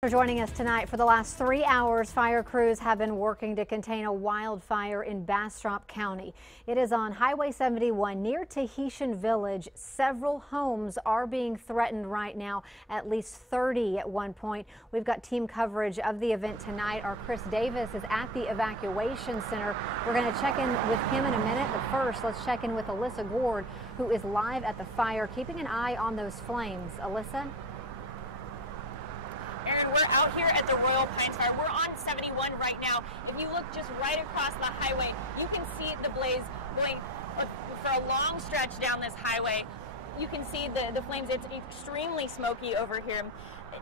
For joining us tonight. For the last 3 hours, fire crews have been working to contain a wildfire in Bastrop County. It is on Highway 71 near Tahitian Village. Several homes are being threatened right now, at least 30 at one point. We've got team coverage of the event tonight. Our Chris Davis is at the evacuation center. We're going to check in with him in a minute, but first let's check in with Alyssa Gord, who is live at the fire, keeping an eye on those flames. Alyssa? Aaron, we're out here at the Royal Pines Fire. We're on 71 right now. If you look just right across the highway, you can see the blaze going for a long stretch down this highway. You can see the flames. It's extremely smoky over here.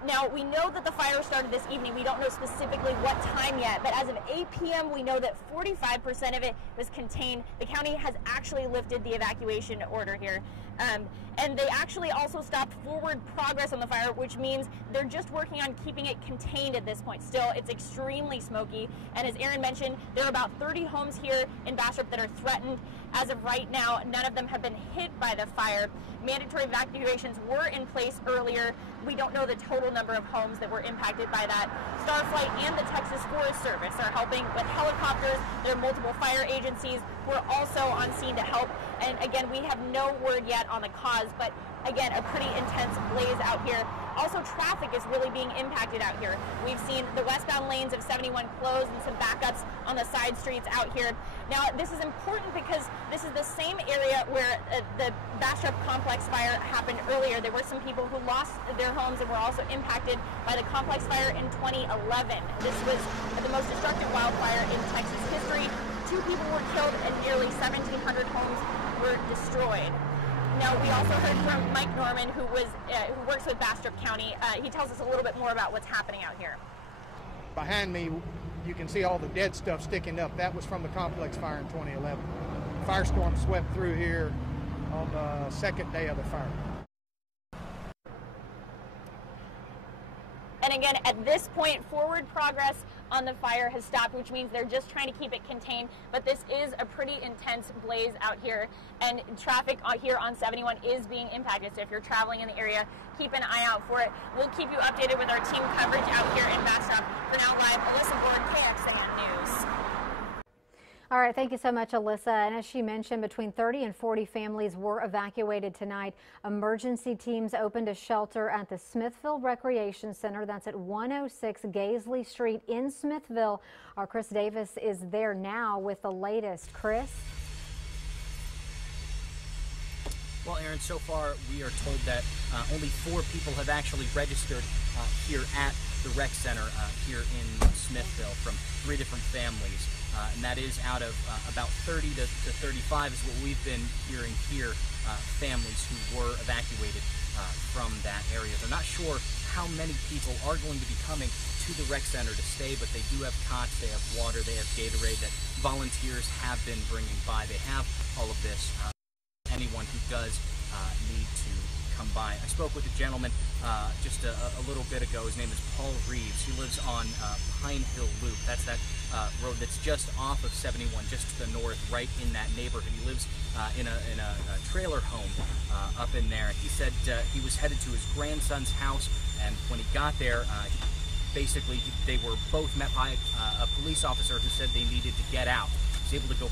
Now, we know that the fire started this evening. We don't know specifically what time yet, but as of 8 p.m., we know that 45% of it was contained. The county has actually lifted the evacuation order here. And they actually also stopped forward progress on the fire, which means they're just working on keeping it contained at this point. Still, it's extremely smoky. And as Aaron mentioned, there are about 30 homes here in Bastrop that are threatened. As of right now, none of them have been hit by the fire. Mandatory evacuations were in place earlier. We don't know the total number of homes that were impacted by that. Starflight and the Texas Forest Service are helping with helicopters. There are multiple fire agencies who are also on scene to help. And again, we have no word yet on the cause, but again, a pretty intense blaze out here. Also, traffic is really being impacted out here. We've seen the westbound lanes of 71 closed and some backups on the side streets out here. Now, this is important because this is the same area where the Bastrop complex fire happened earlier. There were some people who lost their homes and were also impacted by the complex fire in 2011. This was the most destructive wildfire in Texas history. 2 people were killed and nearly 1,700 homes were destroyed. Now, we also heard from Mike Norman, who works with Bastrop County. He tells us a little bit more about what's happening out here. Behind me, you can see all the dead stuff sticking up. That was from the complex fire in 2011. Firestorm swept through here on the second day of the fire. And again, at this point, forward progress on the fire has stopped, which means they're just trying to keep it contained. But this is a pretty intense blaze out here, and traffic here on 71 is being impacted. So if you're traveling in the area, keep an eye out for it. We'll keep you updated with our team coverage out here in Bastrop. For now, live, Alyssa Gord, KXAN News. All right, thank you so much, Alyssa. And as she mentioned, between 30 and 40 families were evacuated tonight. Emergency teams opened a shelter at the Smithville Recreation Center. That's at 106 Gaisley Street in Smithville. Our Chris Davis is there now with the latest. Chris? Well, Aaron, so far we are told that only 4 people have actually registered here at the rec center here in Smithville from 3 different families. And that is out of about 30 to 35 is what we've been hearing here, families who were evacuated from that area. They're not sure how many people are going to be coming to the rec center to stay, but they do have cots, they have water, they have Gatorade that volunteers have been bringing by. They have all of this. Anyone who does need to come by. I spoke with a gentleman just a little bit ago. His name is Paul Reeves. He lives on Pine Hill Loop. That's that road that's just off of 71, just to the north, right in that neighborhood. He lives in a trailer home up in there. He said he was headed to his grandson's house, and when he got there, basically they were both met by a police officer who said they needed to get out. He was able to go.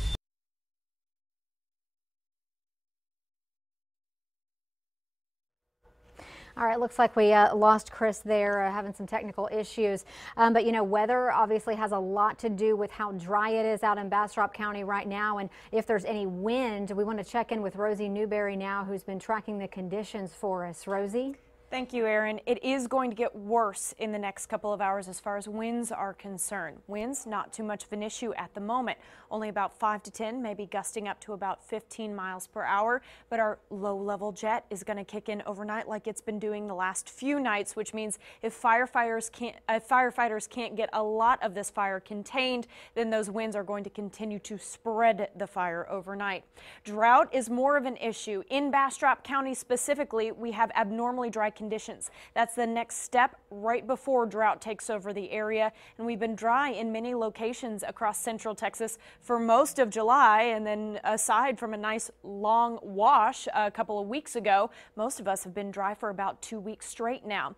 All right, looks like we lost Chris there, having some technical issues. But, you know, weather obviously has a lot to do with how dry it is out in Bastrop County right now. And if there's any wind, we want to check in with Rosie Newberry now, who's been tracking the conditions for us. Rosie? Thank you, Aaron. It is going to get worse in the next couple of hours as far as winds are concerned. Winds, not too much of an issue at the moment. Only about 5 to 10, maybe gusting up to about 15 miles per hour. But our low-level jet is going to kick in overnight like it's been doing the last few nights, which means if firefighters can't get a lot of this fire contained, then those winds are going to continue to spread the fire overnight. Drought is more of an issue. In Bastrop County specifically, we have abnormally dry conditions. That's the next step right before drought takes over the area. And we've been dry in many locations across central Texas for most of July. And then aside from a nice long wash a couple of weeks ago, most of us have been dry for about 2 weeks straight now.